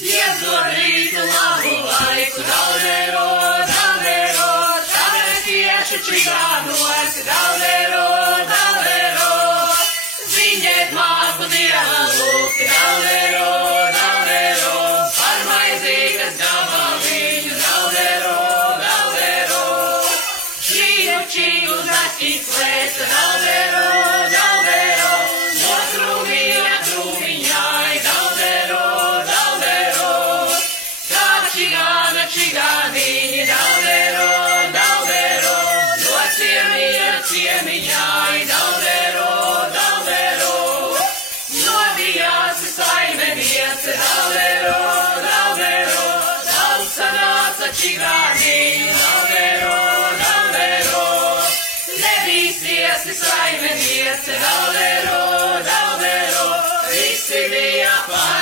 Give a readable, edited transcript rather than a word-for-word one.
Iedodītu labu laiku, daudero, daudero, tādēļ tieši čigānos, daudero, daudero, ziņēt māku dieva lūk, daudero, daudero, par maizītes gabaliņu, daudero, daudero, čīgu, čīgu, zaķiklēt, daudero, daudero, no krūmiņa krūmiņai, daudero, čigāna, čigāniņi, daudero, daudero, no ciemiņa ciemiņai, daudero, daudero, novijās saimeniece, daudero, daudero, daudz sanāca čigāniņi, daudero, daudero, nebīsies saimeniece, daudero, daudero, visi bija pār.